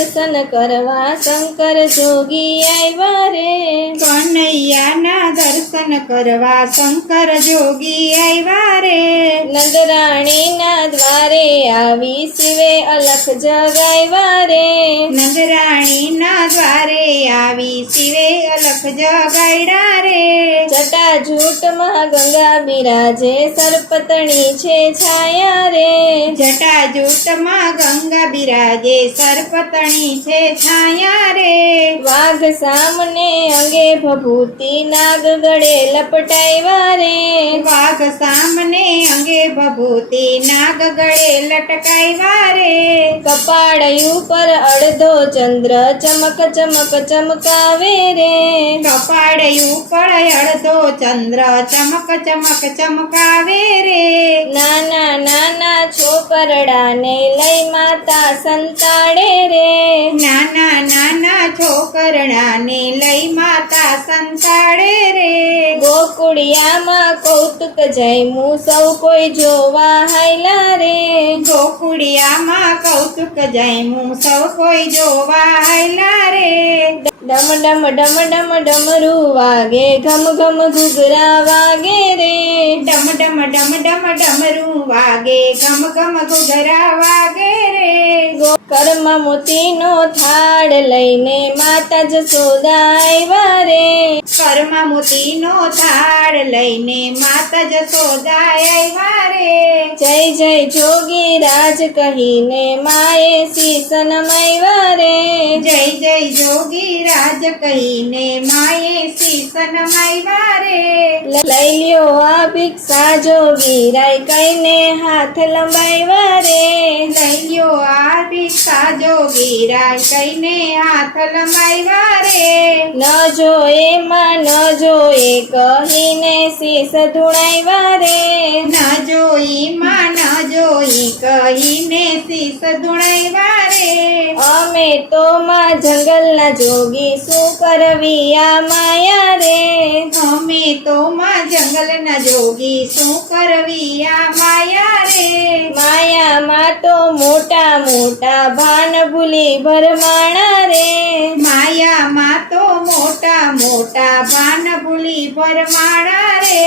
દર્શન કરવા શંકર જોગી આવ્યા રે। કનૈયાના દર્શન કરવા શંકર જોગી આવ્યા રે। નંદરાણીના દ્વારે આવી શિવે અલખ જગાવ્યા રે। નંદરાણીના દ્વારે આવી શિવે અલખ જગાડ્યા રે। જટાજૂટમાં ગંગા બિરાજે સરપતણી છે છાયા રે। જટાજૂટમાં ગંગા બિરાજે સરપતણી છે છાયા રે। વાઘ સામને અંગે ભભૂતિ નાગ ગળે લપટાવ્યા રે। વાઘ સામને અંગે ભભૂતિ નાગ ગળે લટકાવ્યા રે। કપાળ ઉપર અડધો ચંદ્ર ચમક ચમક ચમકાવે રે। કપાળ ઉપર અડધો ચંદ્ર ચમક ચમક ચમકાવે રે। નાના નાના છોકરડાને લઈ માતા સંતાડે રે। નાના નાના છોકરડાને લઈ માતા સંતાડે રે। ગોકુળિયામાં કૌતુક જયમું સૌ કોઈ જોવા હાયલા રે। ગોકુળિયામાં કૌતુક જયમું સૌ કોઈ જોવા હાયલા રે। ડમ ડમ ડમ ડમ ડમરું વાગે ઘમ ઘમ ઘૂઘરા વાગે રે। ડમ ડમ ડમ ડમ ડમરું વાગે ઘમ ઘમ ઘૂઘરા વાગે રે। કર્મ મોતીનો થાળ લઈને માતા જશોદા આવ્યા રે। કર્મ મોતીનો થાળ લઈને માતા જશોદા આવ્યા રે। જય જય જોગી રાજ કહીને માએ શીશ નમાવ્યા રે। જય જય જોગી રાજ કહીને માએ શીશ નમાવ્યા રે। લઈ લ્યો આ ભિક્ષા જોગી રાય કહીને હાથ લંબાવ્યા રે। લઈ લ્યો આ ભિક્ષા જોગી રાય કહીને હાથ લંબાવ્યા રે। ન જોએ માં ન જોએ કહીને શીશ ધુણાવ્યા રે। ન જોઈ માં ન જોઈ કહીને શીશ ધુણાવ્યા રે। અમે તો માં જંગલના જોગી શું કરવી આ માયા રે। અમે તો માં જંગલના જોગી શું કરવી આ માયા રે। માયામાં તો મોટા મોટા ભાન ભૂલી ભરમાણા રે। માયામાં તો મોટા મોટા ભાન ભૂલી ભરમાણા રે।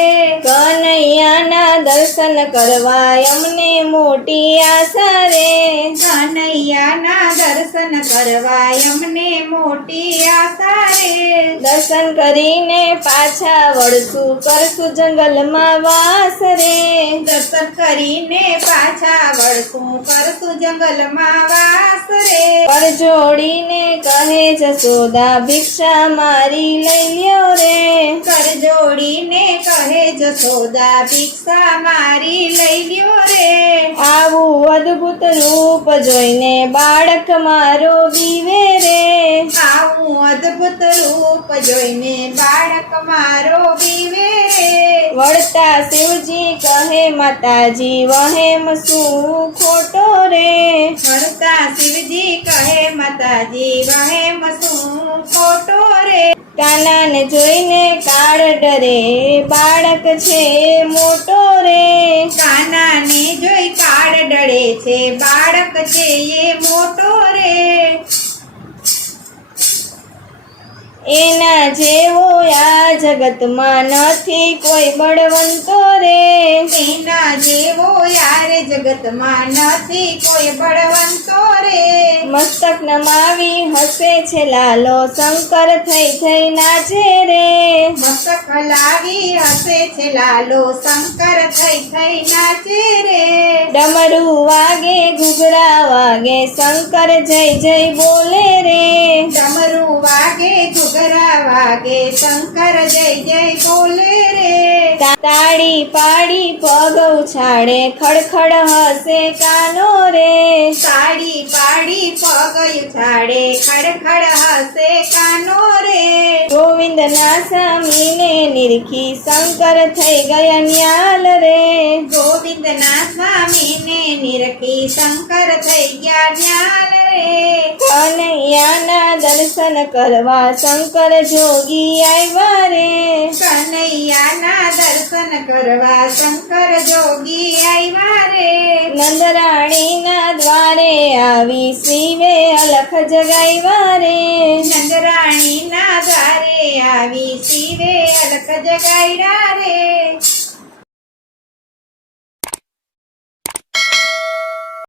કનૈયાના દર્શન કરવા અમને મોટી આશા રે। કનૈયાના દર્શન કરવા અમને મોટી આશા રે। દર્શન કરીને પાછા વળશું કરશું જંગલમાં વાસ રે। દર્શન કરીને પાછા વળશું કરશું જંગલમાં વાસ રે। પર જોડીને કહે જશોદા ભિક્ષા મારી લઈ લ્યો રે। કર જોડીને કહે જશોદા ભિક્ષા મારી લઈ લ્યો રે। આવું અદ્ભુત રૂપ જોઈને બાળક મારો બીવે રે। આવું અદ્ભુત રૂપ જોઈને બાળક મારો બીવે રે। વળતા શિવજી કહે માતાજી વહેમ શું ખોટો રે। વળતા શિવજી કહે માતાજી વહેમ શું ખોટો રે। કાનાને જોઈને કાળ ડરે બાળક છે મોટો રે। કાનાને જોઈ કાળ ડળે છે બાળક છે એ મોટો રે। એના જેવો આ જગતમાં નથી કોઈ બળવંતો રે। એના જેવો યાર જગતમાં નથી કોઈ બળવંતો રે। મસ્તક નમાવી હસે છે લાલો શંકર થઈ થઈ નાચે રે। મસ્તક હલાવી હસે છે લાલો શંકર થઈ થઈ નાચે રે। ડમરું વાગે ઘૂઘરા વાગે શંકર જય જય બોલે રે। ડમરું વાગે ઘૂઘરા વાગે શંકર જય જય બોલે રે। તાળી પાડી પગ ઉછાળે ખડખડ હસે કાનો રે। તાળી પાડી પગ ઉછાળે ખડખડ હસે કાનો રે। ગોવિંદના સ્વામીને નિરખી શંકર થઈ ગયા ન્યાલ રે। ગોવિંદના સ્વામીને નિરખી શંકર થઈ ગયા ન્યાલ રે। કનૈયાના દર્શન કરવા શંકર જોગી આવ્યા રે. કનૈયાના દર્શન કરવા શંકર જોગી આવ્યા રે. નંદરાણીના દ્વારે આવી શિવે અલખ જગાવ્યા રે. નંદરાણીના દ્વારે આવી શિવે અલખ જગાડ્યા રે.